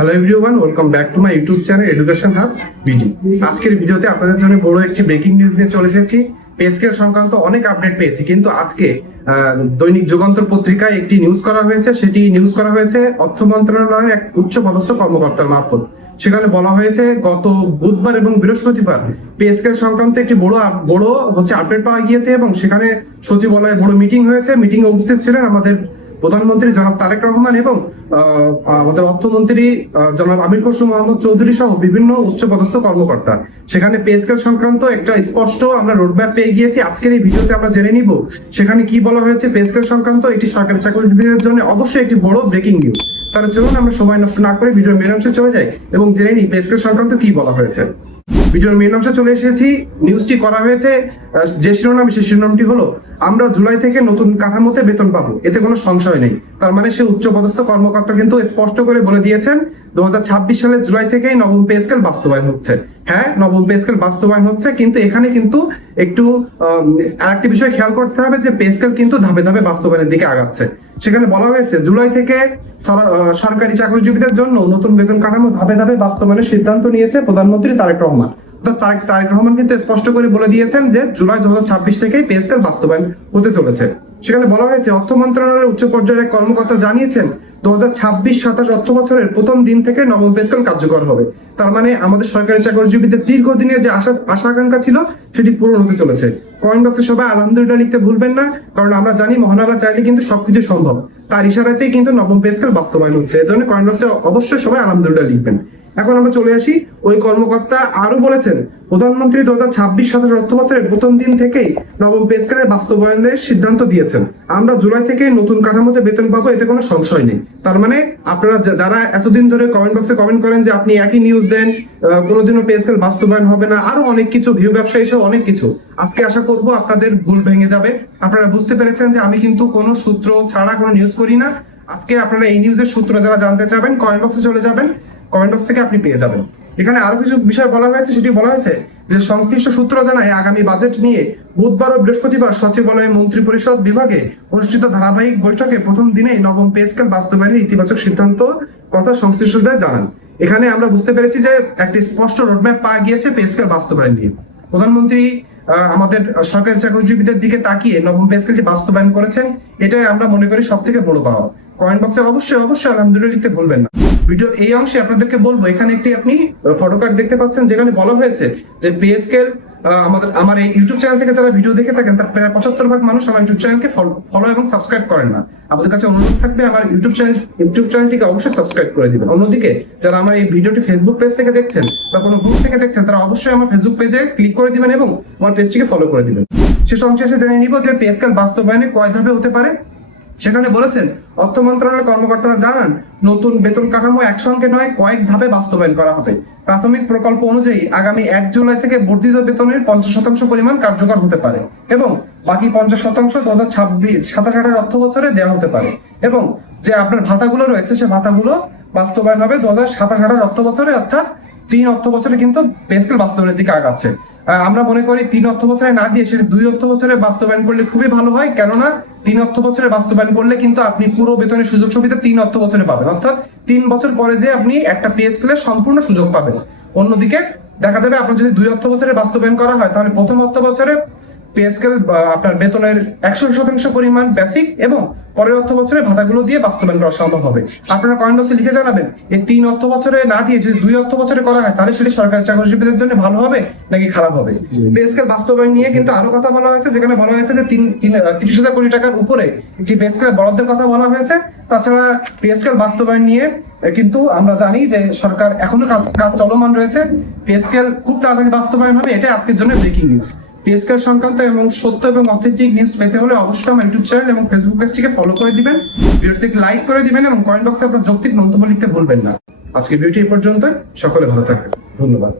Hello everyone, welcome back to my YouTube channel education hub BD. আজকের ভিডিওতে আপনাদের জন্য বড় একটি ব্রেকিং নিউজ নিয়ে চলে এসেছি। পে স্কেল সংক্রান্ত অনেক আপডেট পেয়েছি, কিন্তু আজকে দৈনিক যুগান্তর পত্রিকায় একটি নিউজ করা হয়েছে। সেটি নিউজ করা হয়েছে অর্থ মন্ত্রণালয়ের এক উচ্চ পদস্থ কর্মকর্তার মারফত। সেখানে বলা হয়েছে গত বুধবার এবং বৃহস্পতিবার পে স্কেল সংক্রান্ত একটি বড় আপডেট পাওয়া গিয়েছে এবং সেখানে সচিবালয়ে বড় মিটিং হয়েছে। মিটিং এ উপস্থিত ছিলেন আমাদের প্রধানমন্ত্রী জনাব তারেক রহমান এবং আমাদের অর্থমন্ত্রী জনাব আমির খসরু মোহাম্মদ চৌধুরী সহ বিভিন্ন উচ্চপদস্থ কর্মকর্তা। সেখানে পে স্কেল সংক্রান্ত একটা স্পষ্ট আমরা রোডম্যাপ পেয়ে গিয়েছি। আজকের এই ভিডিওতে আমরা জেনে নিব সেখানে কি বলা হয়েছে পে স্কেল সংক্রান্ত। এটি সরকারি চাকরিজীবীদের জন্য অবশ্যই একটি বড় ব্রেকিং নিউজ। তাহলে চলুন আমরা সময় নষ্ট না করে ভিডিওর মেন অংশে চলে যাই এবং জেনে নিই পে স্কেল সংক্রান্ত কি বলা হয়েছে। ভিডিওর মেন অংশে চলে এসেছি। নিউজটি করা হয়েছে, যে শিরোনামটি হলো আমরা জুলাই থেকে নতুন কাঠামোতে বেতন পাবো, এতে কোনো সংশয় নেই। তার মানে সে উচ্চপদস্থ কর্মকর্তা কিন্তু স্পষ্ট করে বলে দিয়েছেন 2026 সালের জুলাই থেকেই নবম পে স্কেল বাস্তবায়ন হচ্ছে। হ্যাঁ, নবম পে স্কেল বাস্তবায়ন হচ্ছে, কিন্তু এখানে কিন্তু একটু আরেকটি বিষয় খেয়াল করতে হবে যে পে স্কেল কিন্তু ধাপে ধাপে বাস্তবায়নের দিকে আগাচ্ছে। সেখানে বলা হয়েছে জুলাই থেকে সরকারি চাকরিজীবীদের জন্য নতুন বেতন কাঠামো ধাপে ধাপে বাস্তবায়নের সিদ্ধান্ত নিয়েছে প্রধানমন্ত্রী তারেক রহমান। তারেক রহমান কিন্তু স্পষ্ট করে বলে দিয়েছেন যে জুলাই 2026 থেকেই পে স্কেল বাস্তবায়ন হতে চলেছে। সেখানে বলা হয়েছে অর্থ মন্ত্রণালয়ের উচ্চ পর্যায়ের এক কর্মকর্তা জানিয়েছেন 2026-27 অর্থ বছরের প্রথম দিন থেকে নবম পে স্কেল কার্যকর হবে। তার মানে আমাদের সরকারি চাকরিজীবীদের দীর্ঘদিনের যে আশা আকাঙ্ক্ষা ছিল সেটি পূরণ হতে চলেছে। কমেন্ট বক্সে সবাই আলহামদুলিল্লাহ লিখতে ভুলবেন না, কারণ আমরা জানি মহান আল্লাহ চাইলে কিন্তু সবকিছু সম্ভব। তার ইশারাতেই কিন্তু নবম পে স্কেল বাস্তবায়ন হচ্ছে। এজন্য কমেন্ট বক্সে অবশ্যই সবাই আলহামদুলিল্লাহ লিখবেন। এখন আমরা চলে আসি, ওই কর্মকর্তা আরো বলেছেন প্রধানমন্ত্রী 2026-27 অর্থ বছরের প্রথম দিন থেকেই নবম পে স্কেলের বাস্তবায়নের সিদ্ধান্ত দিয়েছেন। আমরা জুলাই থেকে নতুন কাঠামোতে বেতন পাবো, এতে কোনো সংশয় নেই। তার মানে আপনারা যারা এতদিন ধরে কমেন্ট বক্সে কমেন্ট করেন যে আপনি একই নিউজ দেন, কোনোদিনও পে স্কেল বাস্তবায়ন হবে না, আরো অনেক কিছু, ভিউ ব্যবসা এসব অনেক কিছু, আজকে আশা করব আপনাদের ভুল ভেঙে যাবে। আপনারা বুঝতে পেরেছেন যে আমি কিন্তু কোনো সূত্র ছাড়া কোনো নিউজ করি না। আজকে আপনারা এই নিউজের সূত্র যারা জানতে চাবেন কমেন্ট বক্সে চলে যাবেন, কমেন্ট বক্স থেকে আপনি পেয়ে যাবেন। এখানে আরো কিছু বিষয় বলা হয়েছে। সেটি বলা হয়েছে যে সংশ্লিষ্ট সূত্র জানায় আগামী বাজেট নিয়ে বুধবার ও বৃহস্পতিবার সচিবালয়ে মন্ত্রী পরিষদ বিভাগে অনুষ্ঠিত ধারাবাহিক বৈঠকে প্রথম দিনেই নবম পে স্কেল বাস্তবায়নের ইতিবাচক সিদ্ধান্ত কথা সংশ্লিষ্টদের জানান। এখানে আমরা বুঝতে পেরেছি যে একটি স্পষ্ট রোডম্যাপ পাওয়া গিয়েছে পে স্কেল বাস্তবায়ন নিয়ে। প্রধানমন্ত্রী আমাদের সরকারি চাকরিজীবীদের দিকে তাকিয়ে নবম পে স্কেলটি বাস্তবায়ন করেছেন, এটাই আমরা মনে করি সব থেকে বড় পাওয়া। কমেন্ট বক্সে অবশ্যই আলহামদুলিল্লাহ লিখতে ভুলবেন না। ভিডিওর এই অংশে আপনাদেরকে বলবো, এখানে একটি আপনি ফটো কার্ড দেখতে পাচ্ছেন যেখানে বলা হয়েছে যে পে স্কেল আমার এই ইউটিউব চ্যানেল থেকে যারা ভিডিও দেখে থাকেন তার প্রায় 75% মানুষ আমার ইউটিউব চ্যানেলকে ফলো এবং সাবস্ক্রাইব করেন না। আপনাদের কাছে অনুরোধ থাকবে আমার ইউটিউব চ্যানেলটিকে অবশ্যই সাবস্ক্রাইব করে দিবেন। অন্যদিকে যারা আমার এই ভিডিওটি ফেসবুক পেজ থেকে দেখছেন বা কোনো গ্রুপ থেকে দেখছেন তারা অবশ্যই আমার ফেসবুক পেজে ক্লিক করে দিবেন এবং আমার পেজটিকে ফলো করে দিবেন। শেষ অংশে এসে জেনে নিব যে পে স্কেল বাস্তবায়নে কয় ধাপে হতে পারে। সেখানে বলেছেন অর্থ মন্ত্রণালয়ের কর্মকর্তারা জানান নতুন বেতন কাঠামো একসঙ্গে নয় কয়েক ধাপে বাস্তবায়ন করা হবে। প্রাথমিক প্রকল্প অনুযায়ী আগামী 1 জুলাই থেকে বর্ধিত বেতনের 50% পরিমাণ কার্যকর হতে পারে এবং বাকি 50% 2027-28 অর্থ বছরে দেওয়া হতে পারে। এবং যে আপনার ভাতাগুলো রয়েছে সে ভাতাগুলো বাস্তবায়ন হবে 2027-28 অর্থ বছরে, অর্থাৎ 3 অর্থ বছরে কিন্তু পে স্কেল বাস্তবায়নের দিকে আগাচ্ছে। আমরা মনে করি 3 অর্থ বছরে না দিয়ে সেটা 2 অর্থ বছরে বাস্তবায়ন করলে খুবই ভালো হয়, কেননা 3 অর্থ বছরে বাস্তবায়ন করলে কিন্তু আপনি পুরো বেতনের সুযোগ সুবিধা 3 অর্থ বছরে পাবেন, অর্থাৎ 3 বছর পরে যে আপনি একটা পে স্কেলের সম্পূর্ণ সুযোগ পাবেন। অন্যদিকে দেখা যাবে আপনার যদি 2 অর্থ বছরে বাস্তবায়ন করা হয় তাহলে প্রথম অর্থ বছরে পে স্কেল আপনার বেতনের 100% পরিমাণ বেসিক এবং পরের অর্থ বছরে ভাতাগুলো দিয়ে বাস্তবায়ন করা সম্ভব হবে। আপনারা কমেন্ট বক্সে লিখে জানাবেন এই 3 অর্থ বছরে না দিয়ে যদি 2 অর্থ বছরে করা হয় তাহলে সেটি সরকারি চাকরিজীবীদের জন্য ভালো হবে নাকি খারাপ হবে। পে স্কেল বাস্তবায়ন নিয়ে কিন্তু আরো কথা বলা হয়েছে, যেখানে বলা হয়েছে যে 30,000 কোটি টাকার উপরে একটি পে স্কেল বরাদ্দের কথা বলা হয়েছে। তাছাড়া পে স্কেল বাস্তবায়ন নিয়ে কিন্তু আমরা জানি যে সরকার এখনো কাজ চলমান রয়েছে। পে স্কেল খুব তাড়াতাড়ি বাস্তবায়ন হবে, এটা আজকের জন্য ব্রেকিং নিউজ। পে স্কেল সংক্রান্ত এবং সত্য এবং অথেন্টিক নিউজ পেতে হলে অবশ্যই আমার ইউটিউব চ্যানেল এবং ফেসবুক পেজটিকে ফলো করে দিবেন, ভিডিওটিকে লাইক করে দিবেন এবং কমেন্ট বক্সে আপনার যৌক্তিক মন্তব্য লিখতে ভুলবেন না। আজকে ভিডিওটি এই পর্যন্ত, সকলে ভালো থাকবেন, ধন্যবাদ।